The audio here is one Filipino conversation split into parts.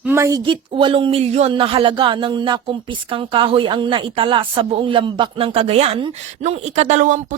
Mahigit 8 milyon na halaga ng nakumpiskang kahoy ang naitala sa buong lambak ng Cagayan noong ika-29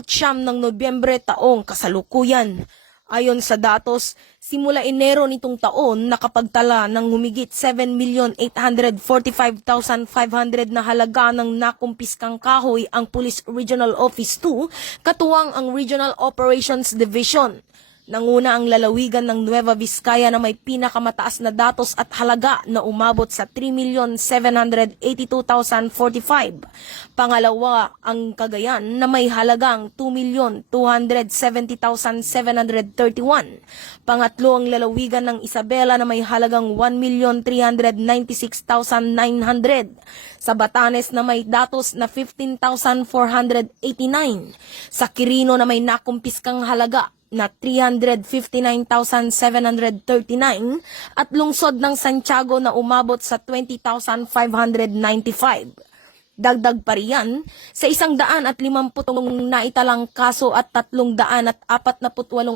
ng Nobyembre taong kasalukuyan. Ayon sa datos, simula Enero nitong taon nakapagtala ng humigit 7,845,500 na halaga ng nakumpiskang kahoy ang Police Regional Office 2, katuwang ang Regional Operations Division. Nanguna ang lalawigan ng Nueva Vizcaya na may pinakamataas na datos at halaga na umabot sa 3,782,045. Pangalawa ang Cagayan na may halagang 2,270,731. Pangatlo ang lalawigan ng Isabela na may halagang 1,396,900. Sa Batanes na may datos na 15,489. Sa Quirino na may nakumpiskang halaga na 359,739 at lungsod ng Santiago na umabot sa 20,595. Dagdag pa riyan, sa 150 naitalang kaso at 348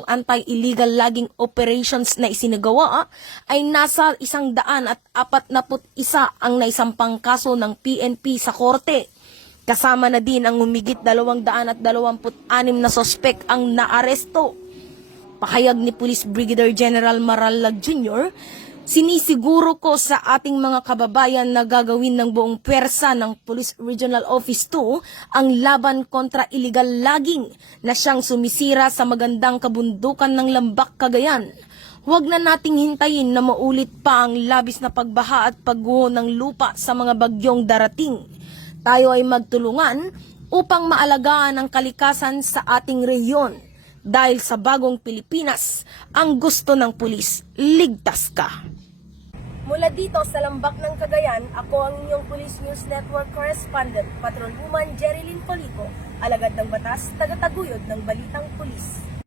anti-illegal logging operations na isinagawa, ay nasa 141 ang naisampang kaso ng PNP sa korte. Kasama na din ang humigit 226 na sospek ang naaresto. Pahayag ni Police Brigadier General Maralag Jr., sinisiguro ko sa ating mga kababayan na gagawin ng buong pwersa ng Police Regional Office 2 ang laban kontra illegal logging na siyang sumisira sa magandang kabundukan ng Lambak, Cagayan. Huwag na nating hintayin na maulit pa ang labis na pagbaha at pagguho ng lupa sa mga bagyong darating. Tayo ay magtulungan upang maalagaan ang kalikasan sa ating rehiyon. Dahil sa bagong Pilipinas, ang gusto ng pulis, ligtas ka. Mula dito sa Lambak ng Cagayan, ako ang inyong Police News Network Correspondent, Patrolwoman Jerilyn Colico, alagad ng batas, tagataguyod ng Balitang Pulis.